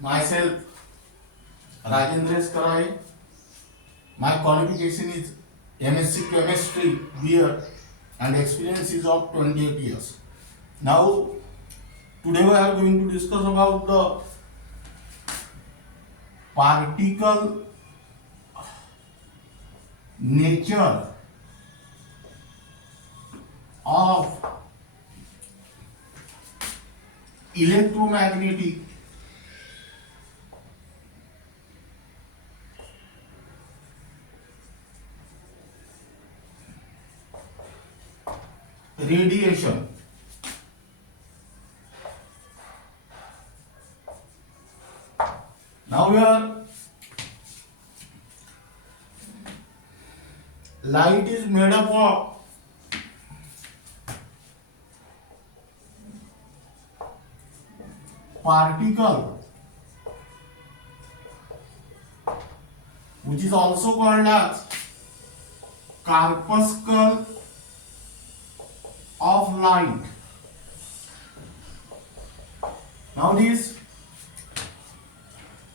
Myself, Rajendra Karai. My qualification is MSc Chemistry BEd and experience is of 28 years. Now, today we are going to discuss about the particle nature of electromagnetic radiation. Now here light is made up of particle which is also called as corpuscle of light. Now this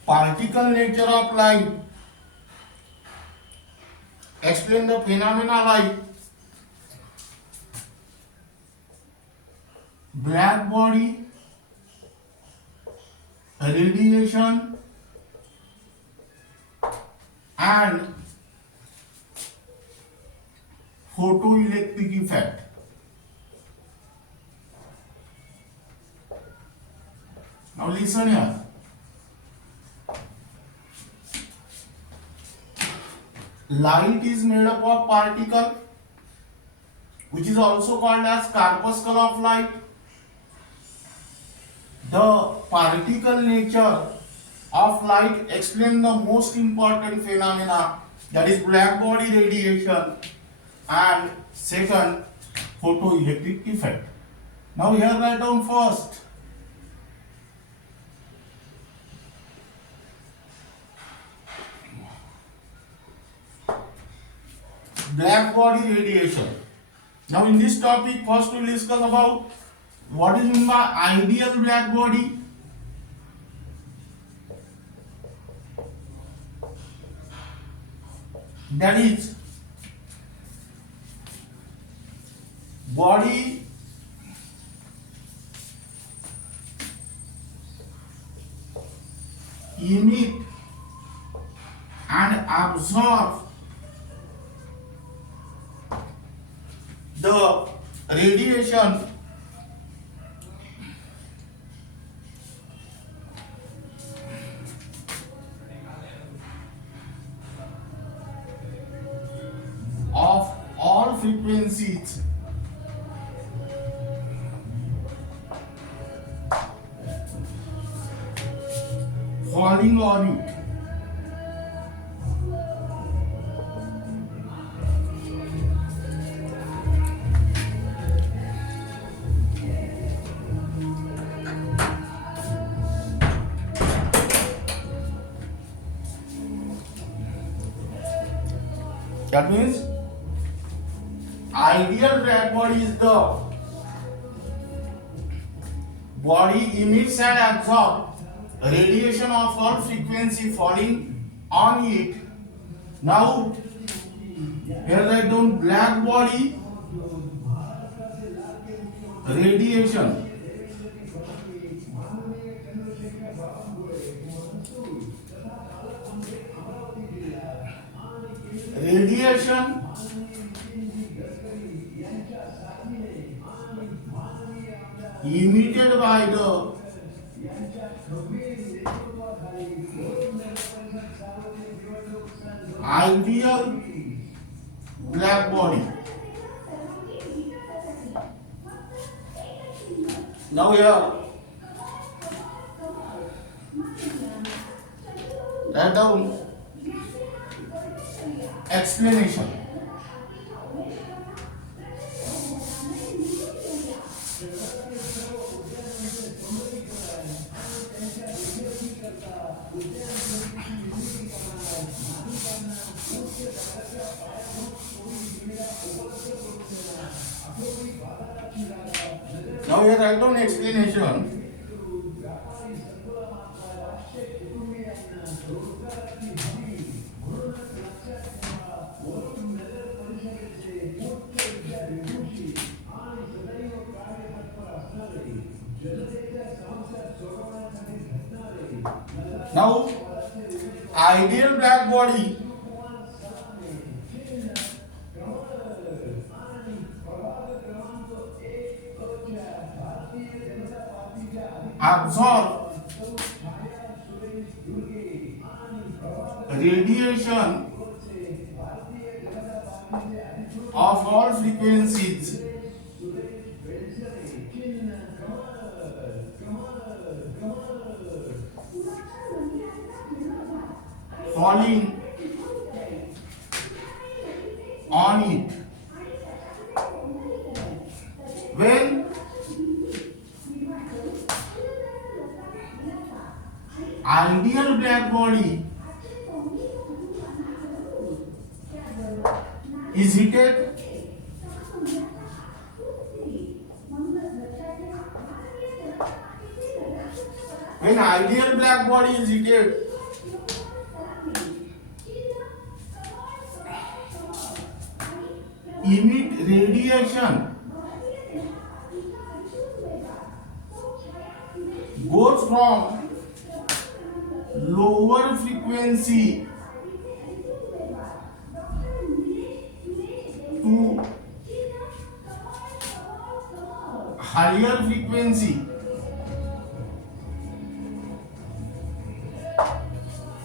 particle nature of light explain the phenomena like black body, radiation and photoelectric effect. Now listen here. Light is made up of particle which is also called as corpuscle of light. The particle nature of light explain the most important phenomena, that is black body radiation and second photoelectric effect. Now here write down first black body radiation. Now in this topic first we will discuss about what is meant by ideal black body. That is body emit and absorb the radiation of all frequencies falling on it. That means ideal black body is the body emits and absorbs radiation of all frequency falling on it. Now here write down black body radiation. Radiation emitted by the ideal black body. Now here write down explanation. Now here write down explanation. Now, ideal black body absorb radiation of all frequencies falling on it. When ideal black body is heated, when ideal black body is heated, emit radiation goes from lower frequency to higher frequency.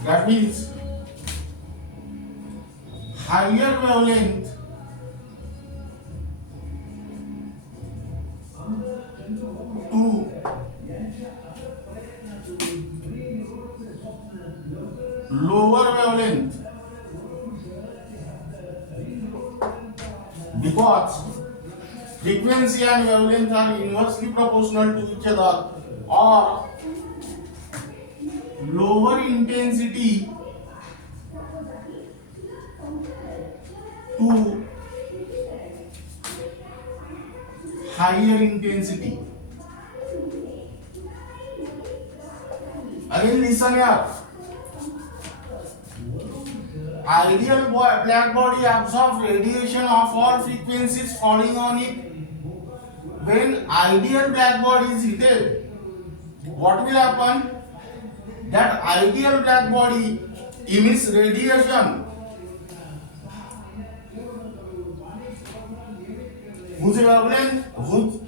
That means higher wavelength to lower wavelength, because frequency and wavelength are inversely proportional to each other, or lower intensity to higher intensity. Again listen here. Ideal black body absorbs radiation of all frequencies falling on it. When ideal black body is heated, what will happen? That ideal black body emits radiation whose wavelength, whose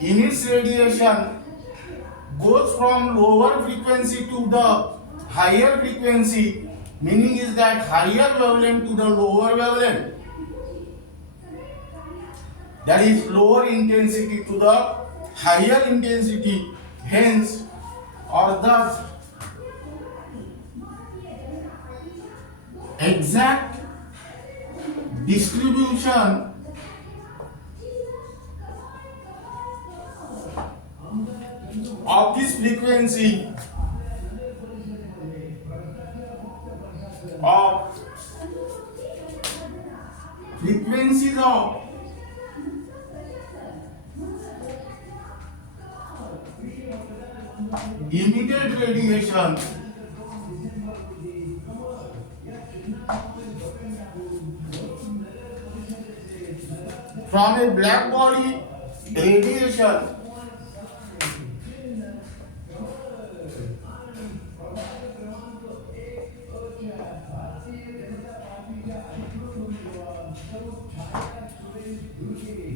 emits radiation goes from lower frequency to the higher frequency, meaning is that higher wavelength to the lower wavelength, that is lower intensity to the higher intensity, hence or thus exact distribution of this frequency of frequencies of emitted radiation from a black body radiation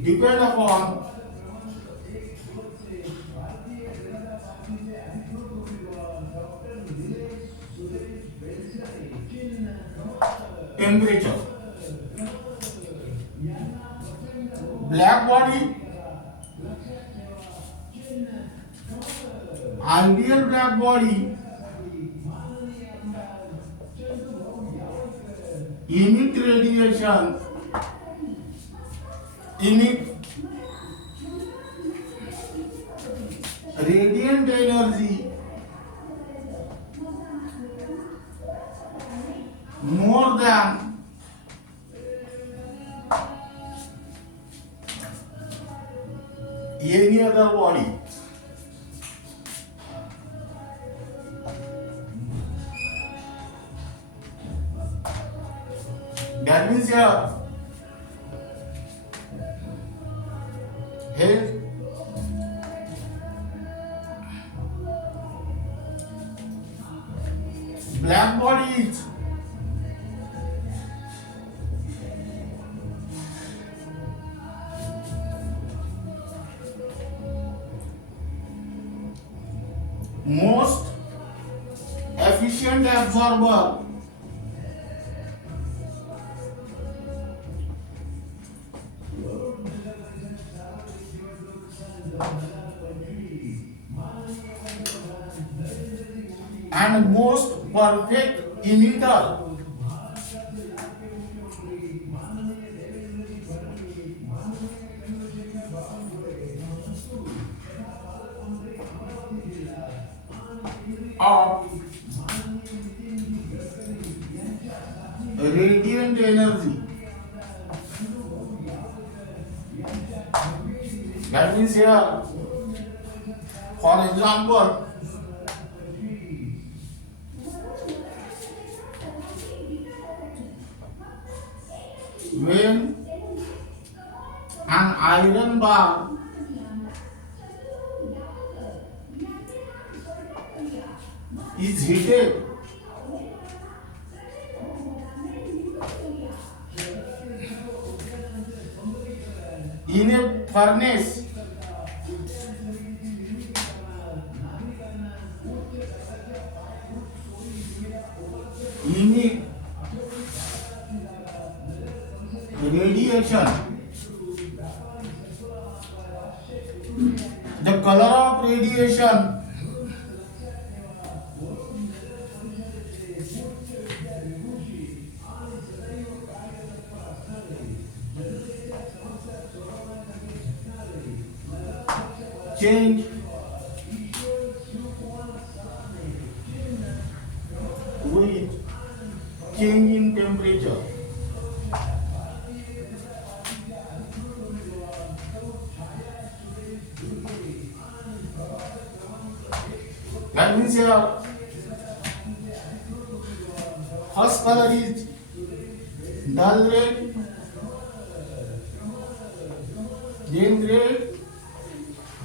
depend upon temperature. Black body, ideal black body emit radiation, emit radiant energy more than any other body. That means here is most efficient absorber and most perfect emitter of radiant energy. That means here, for example, when an iron bar is heated in a furnace, emit radiation. The color of radiation change with change in temperature. That means here first color is dull red, then red,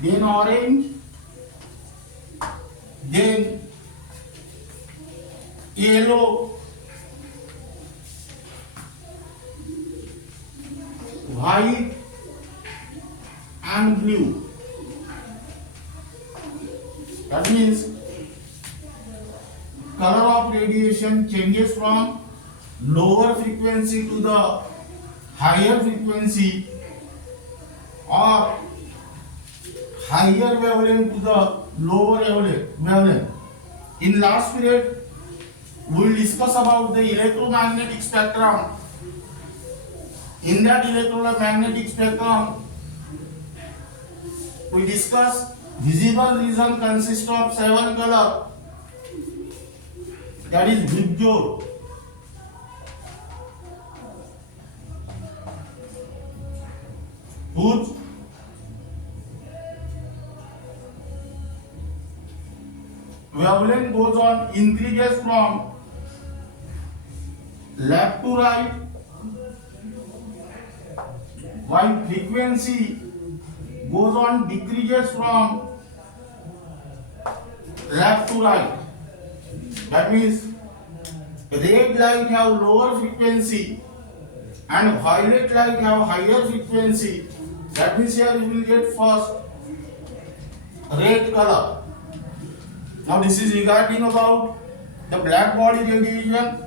then orange, then yellow, white and blue. That means color of radiation changes from lower frequency to the higher frequency or higher wavelength to the lower wavelength. In last period, we will discuss about the electromagnetic spectrum. In that electromagnetic spectrum, we discuss visible region consists of 7 colors. That is visual, whose wavelength goes on increases from left to right, while frequency goes on decreases from left to right. That means red light have lower frequency and violet light have higher frequency. That means here you will get first red color. Now this is regarding about the black body radiation.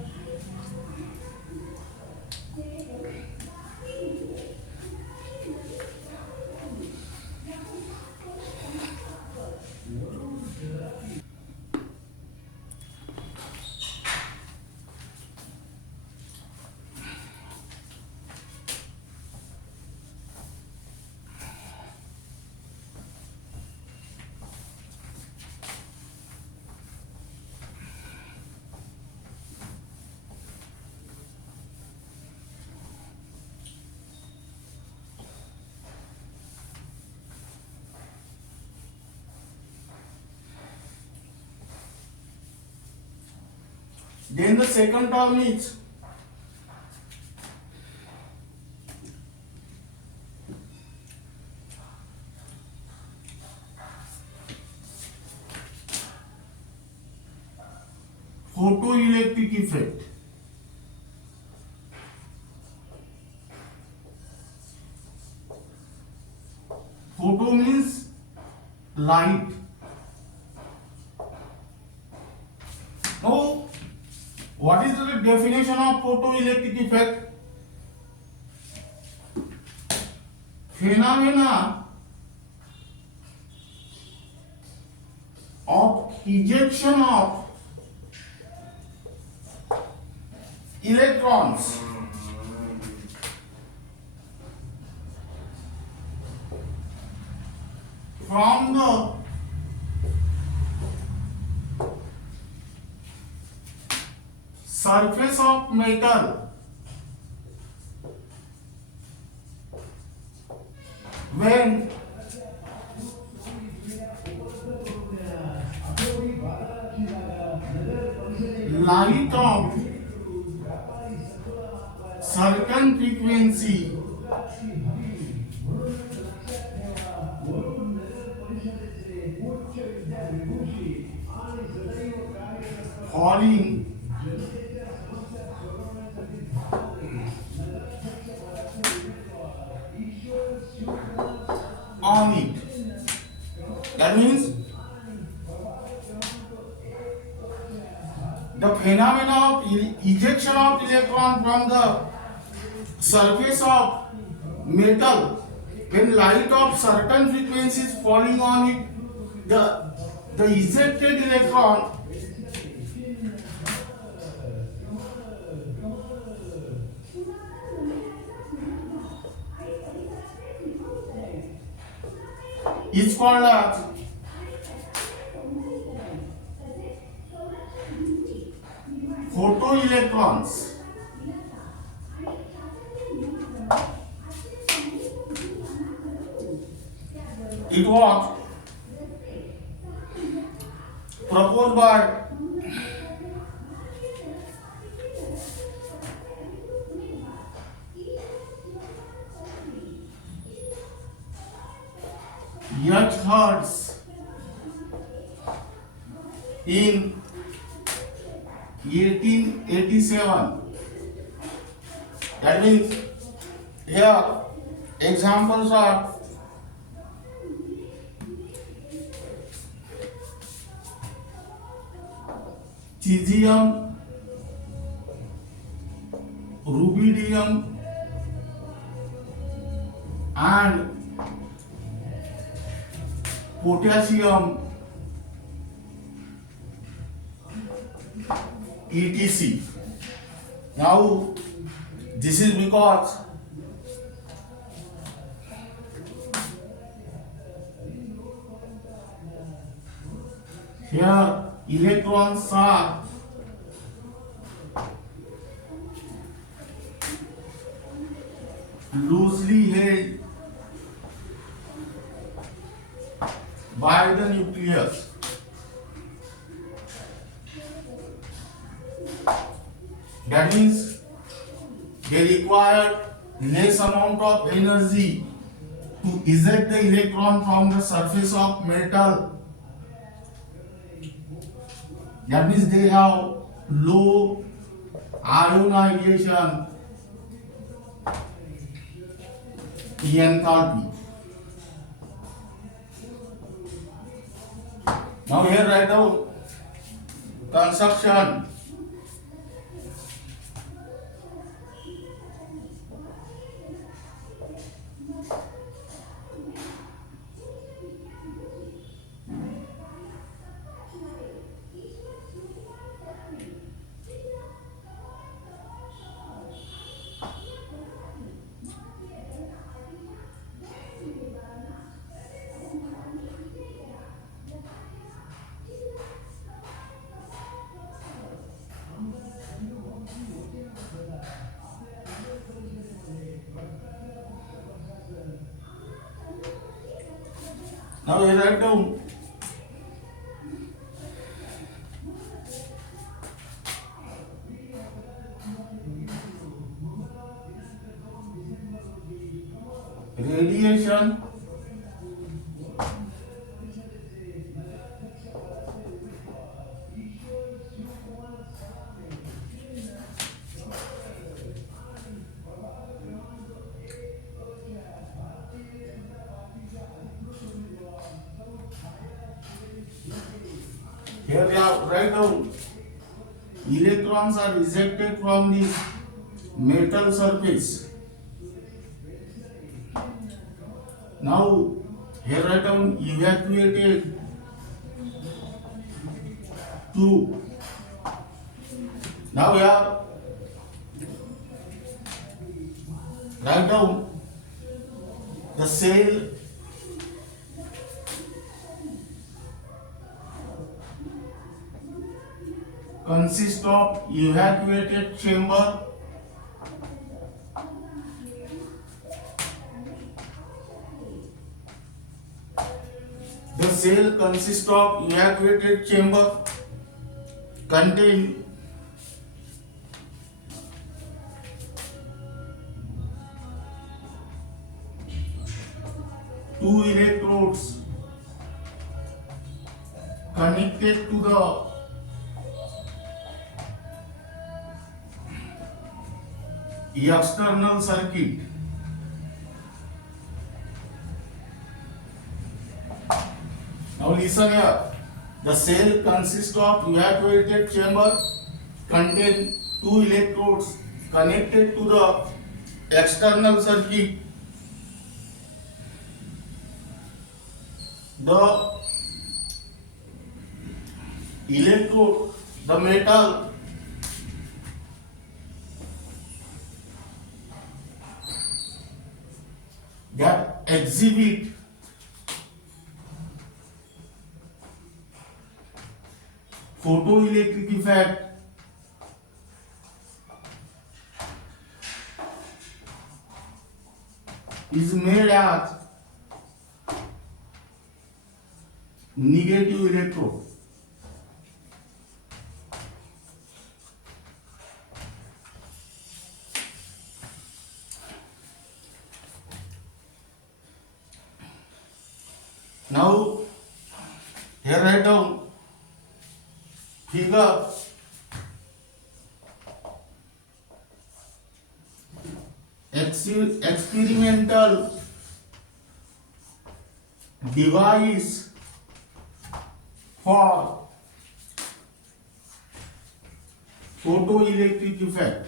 Then the second term is photoelectric effect. Photo means light. Now, what is the definition of photoelectric effect? Phenomena of ejection of electrons from the surface of metal when light of certain frequency falling on it. That means the phenomena of ejection of electron from the surface of metal when light of certain frequencies falling on it, the ejected electron is called photoelectrons. It was proposed by Hertz in 1887. That means here examples are cesium, rubidium, and potassium, etc. Now, this is because here electrons are loosely held by the nucleus. That means they require less amount of energy to eject the electron from the surface of metal. That means they have low ionization enthalpy. Now here write down construction. Now we write down radiation, write down. Electrons are ejected from the metal surface. Now here write down evacuated to. Now here write down the cell consists of evacuated chamber, the cell consists of evacuated chamber contain two electrodes connected to the external circuit. Now listen here. The cell consists of evacuated chamber contain two electrodes connected to the external circuit. The electrode, the metal that exhibit photoelectric effect is made as negative electrode. Now here write down figure experimental device for photoelectric effect.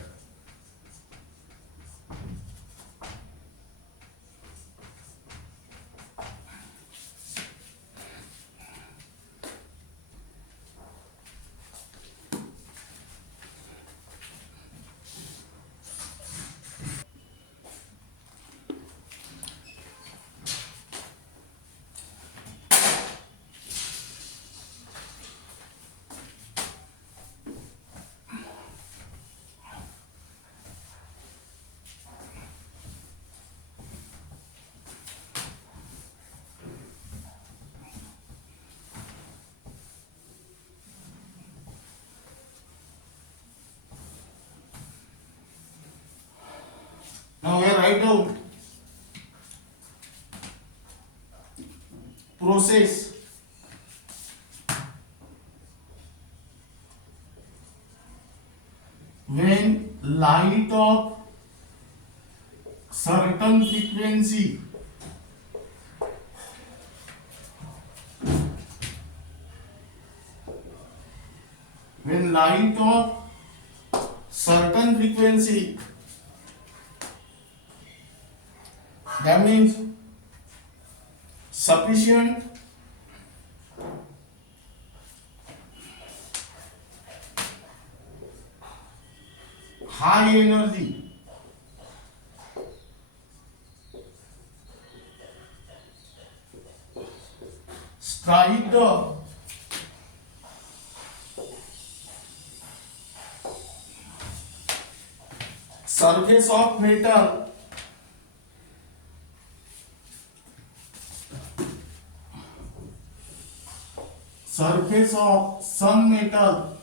Now here write down process when light of certain frequency when light of certain frequency, that means sufficient high energy strike the surface of metal, surface of some metal,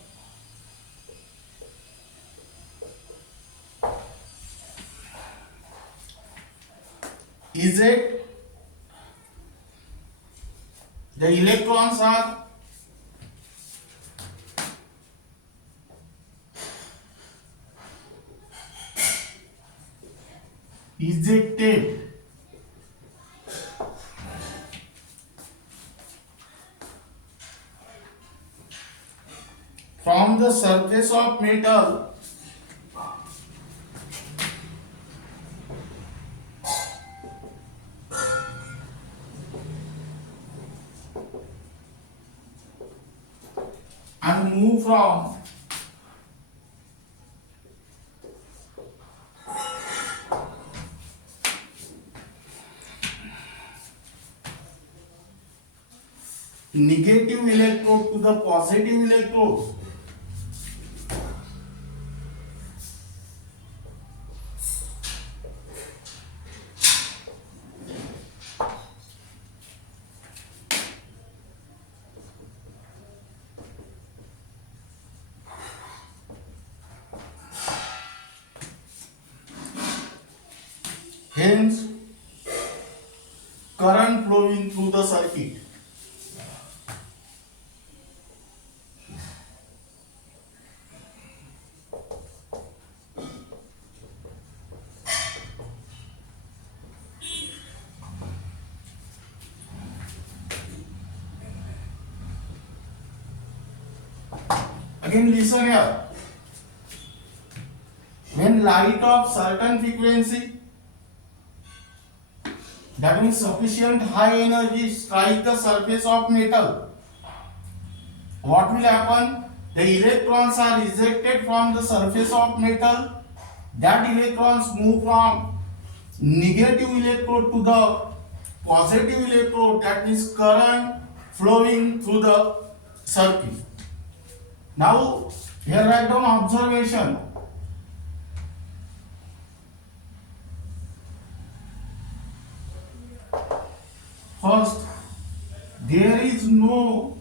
eject the electrons are ejected from the surface of metal and move from negative electrode to the positive electrode. Hence, current flowing through the circuit. Again, listen here. When light of certain frequency, that means sufficient high energy, strike the surface of metal, what will happen? The electrons are ejected from the surface of metal. That electrons move from negative electrode to the positive electrode. That means current flowing through the circuit. Now, here write down observation. First, there is no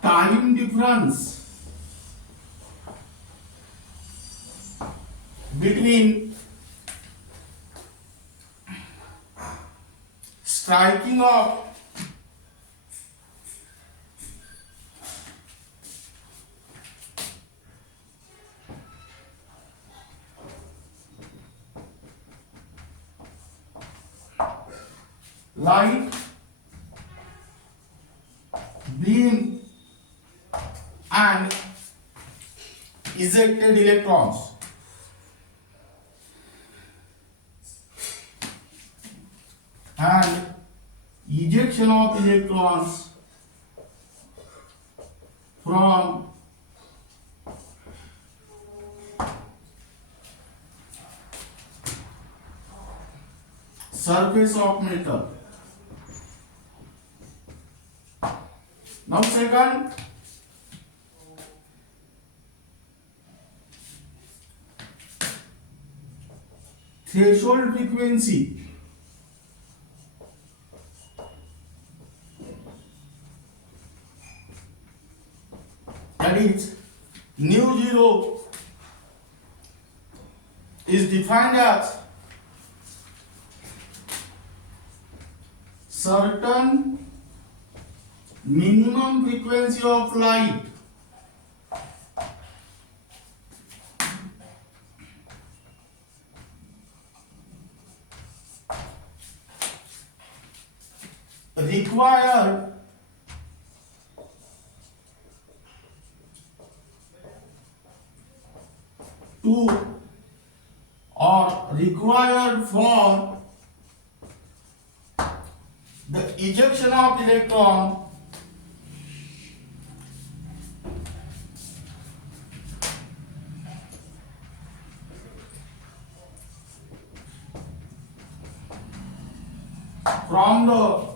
time difference between striking of light beam and ejected electrons. And ejection of electrons from surface of metal. Now second, threshold frequency. That is nu zero is defined as certain minimum frequency of light required to or required for the ejection of electron from the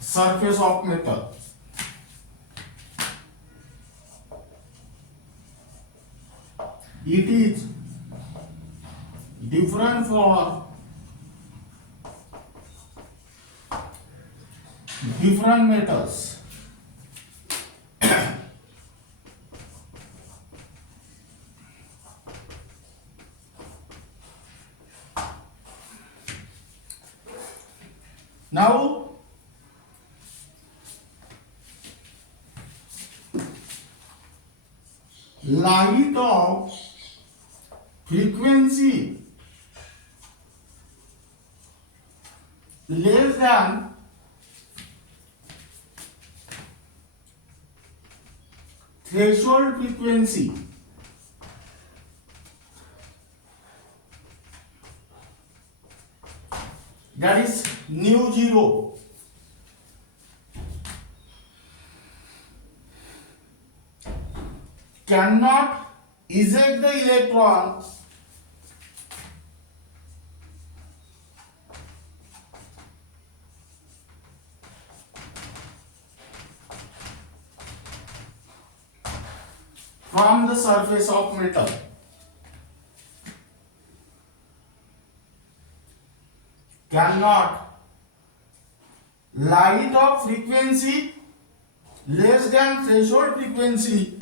surface of metal. It is different for different metals. Now, light of frequency less than threshold frequency that is nu zero cannot eject the electron from the surface of metal. Cannot light of frequency less than threshold frequency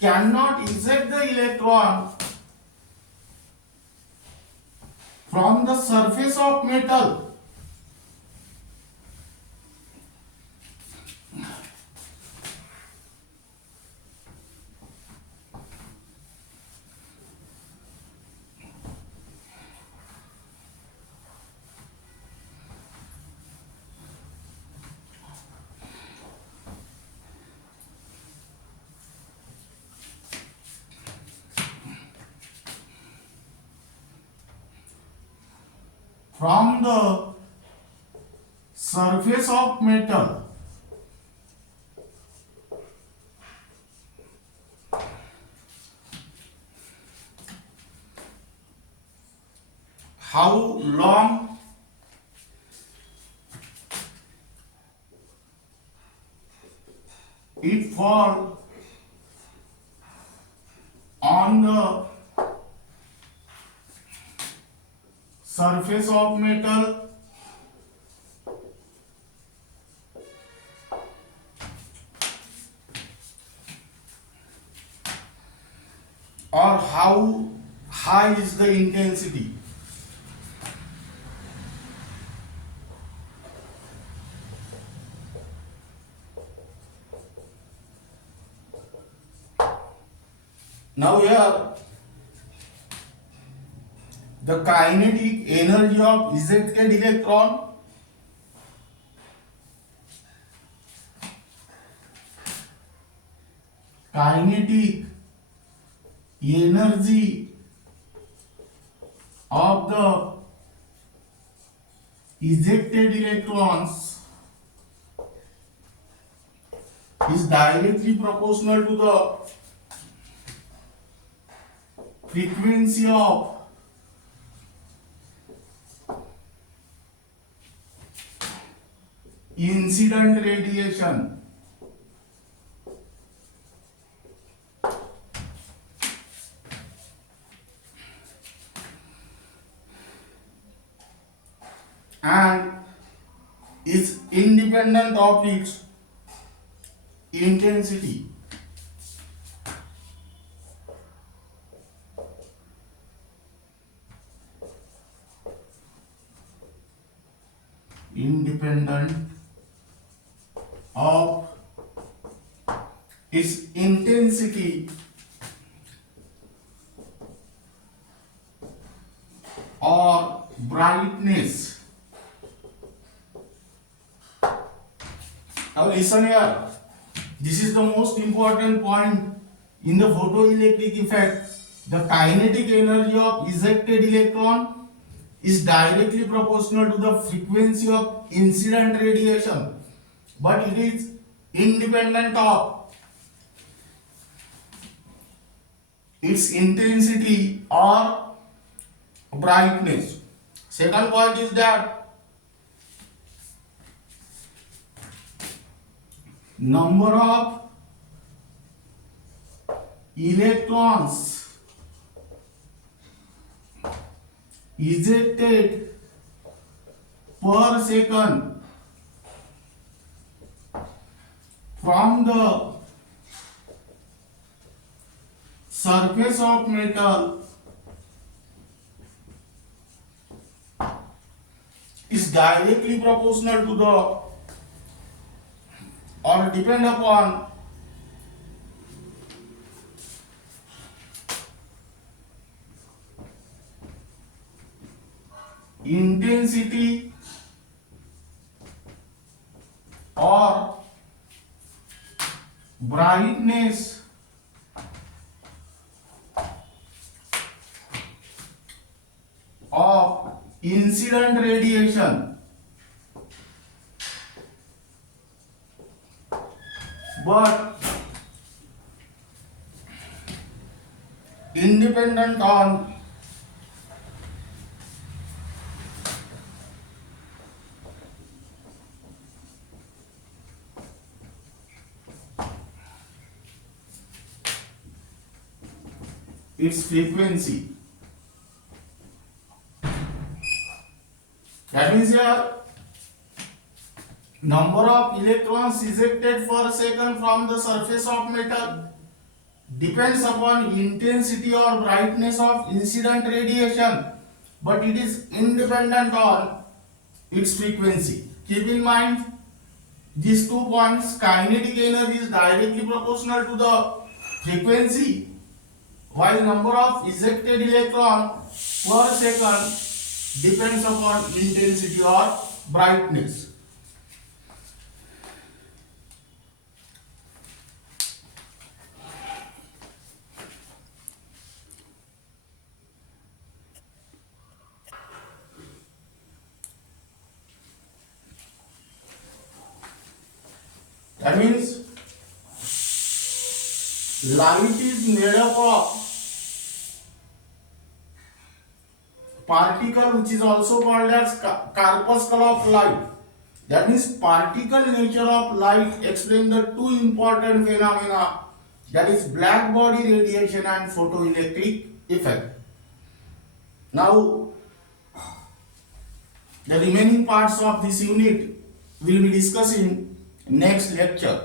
cannot eject the electron from the surface of metal from the surface of metal how long it fall on the surface of metal or how high is the intensity. Now here the kinetic energy of ejected electron kinetic energy of the ejected electrons is directly proportional to the frequency of incident radiation. And is independent of its intensity. Independent of its intensity or brightness. Now listen here, this is the most important point in the photoelectric effect. The kinetic energy of ejected electron is directly proportional to the frequency of incident radiation, but it is independent of its intensity or brightness. Second point is that number of electrons ejected per second from the surface of metal is directly proportional to the or depend upon intensity or brightness of incident radiation, but independent on its frequency. That means here number of electrons ejected per second from the surface of metal depends upon intensity or brightness of incident radiation, but it is independent on its frequency. Keep in mind these 2 points. Kinetic energy is directly proportional to the frequency, while number of ejected electron per second depends upon intensity or brightness. That means light is made up of particle which is also called as corpuscle of light. That means particle nature of light explain the two important phenomena, that is black body radiation and photoelectric effect. Now the remaining parts of this unit will be discussed in next lecture.